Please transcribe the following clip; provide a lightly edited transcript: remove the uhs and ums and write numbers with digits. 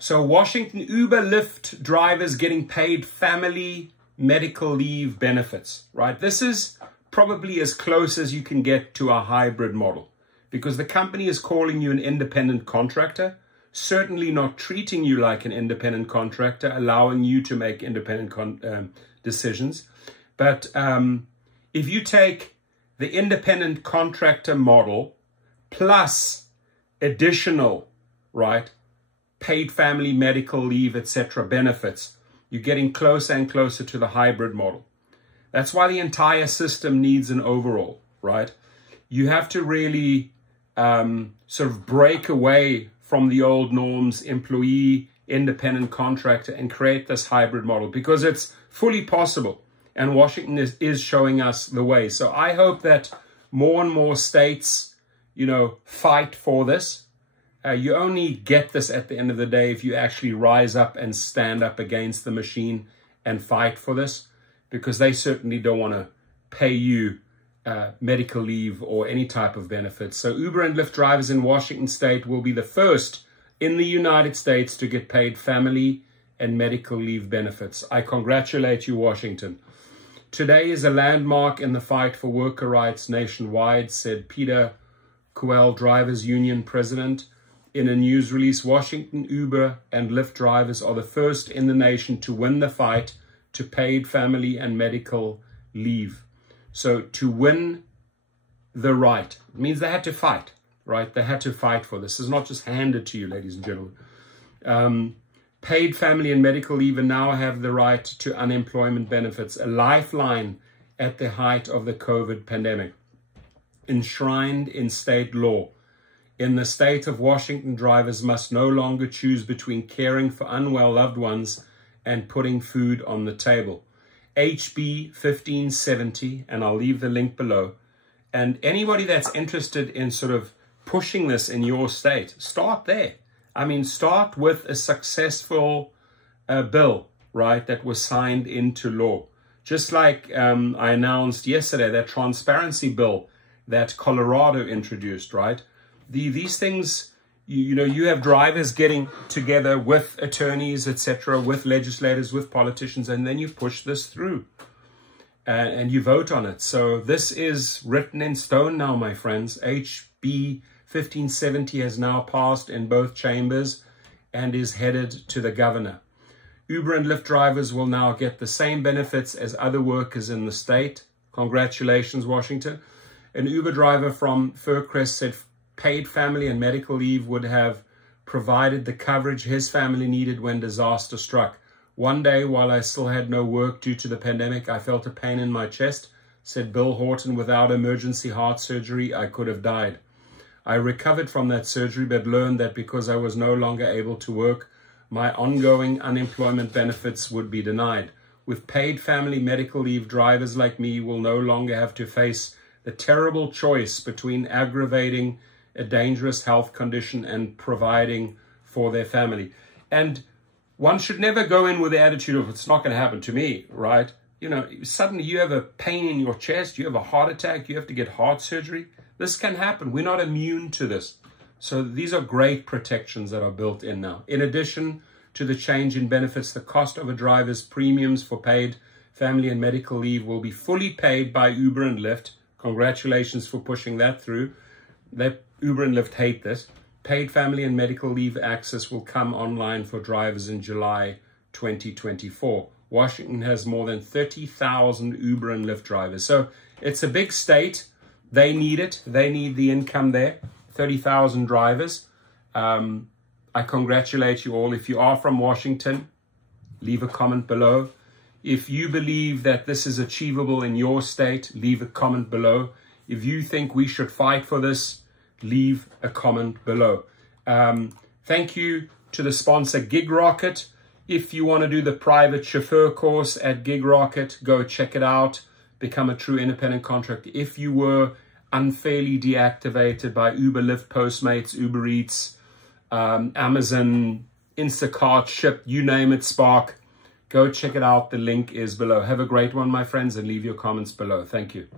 So Washington, Uber, Lyft drivers getting paid family medical leave benefits, right? This is probably as close as you can get to a hybrid model because the company is calling you an independent contractor, certainly not treating you like an independent contractor, allowing you to make independent decisions. But if you take the independent contractor model plus additional, right, paid family medical leave, etc. benefits, you're getting closer and closer to the hybrid model. That's why the entire system needs an overhaul, right? You have to really sort of break away from the old norms, employee, independent contractor, and create this hybrid model because it's fully possible. And Washington is showing us the way. So I hope that more and more states, you know, fight for this. You only get this at the end of the day if you actually rise up and stand up against the machine and fight for this, because they certainly don't want to pay you medical leave or any type of benefits. So Uber and Lyft drivers in Washington state will be the first in the United States to get paid family and medical leave benefits. I congratulate you, Washington. Today is a landmark in the fight for worker rights nationwide, said Peter Kuel, Drivers Union president. In a news release, Washington, Uber and Lyft drivers are the first in the nation to win the fight to paid family and medical leave. So to win the right, it means they had to fight, right? They had to fight for this. This is not just handed to you, ladies and gentlemen. Paid family and medical leave now have the right to unemployment benefits, a lifeline at the height of the COVID pandemic, enshrined in state law. In the state of Washington, drivers must no longer choose between caring for unwell loved ones and putting food on the table. HB 1570, and I'll leave the link below. And anybody that's interested in sort of pushing this in your state, start there. I mean, start with a successful bill, right, that was signed into law. Just like I announced yesterday, that transparency bill that Colorado introduced, right? These things, you know, you have drivers getting together with attorneys, etc., with legislators, with politicians, and then you push this through and you vote on it. So this is written in stone now, my friends. HB 1570 has now passed in both chambers and is headed to the governor. Uber and Lyft drivers will now get the same benefits as other workers in the state. Congratulations, Washington. An Uber driver from Faircrest said paid family and medical leave would have provided the coverage his family needed when disaster struck. One day, while I still had no work due to the pandemic, I felt a pain in my chest, said Bill Horton. Without emergency heart surgery, I could have died. I recovered from that surgery, but learned that because I was no longer able to work, my ongoing unemployment benefits would be denied. With paid family medical leave, drivers like me will no longer have to face the terrible choice between aggravating a dangerous health condition and providing for their family. And one should never go in with the attitude of, it's not going to happen to me, right? You know, suddenly you have a pain in your chest, you have a heart attack, you have to get heart surgery. This can happen. We're not immune to this. So these are great protections that are built in now. In addition to the change in benefits, the cost of a driver's premiums for paid family and medical leave will be fully paid by Uber and Lyft. Congratulations for pushing that through. Uber and Lyft hate this. Paid family and medical leave access will come online for drivers in July 2024. Washington has more than 30,000 Uber and Lyft drivers. So it's a big state. They need it. They need the income there. 30,000 drivers. I congratulate you all. If you are from Washington, leave a comment below. If you believe that this is achievable in your state, leave a comment below. If you think we should fight for this, leave a comment below. Thank you to the sponsor GigRocket. If you want to do the private chauffeur course at GigRocket, go check it out. Become a true independent contractor. If you were unfairly deactivated by Uber, Lyft, Postmates, Uber Eats, Amazon, Instacart, Ship, you name it, Spark, go check it out. The link is below. Have a great one, my friends, and leave your comments below. Thank you.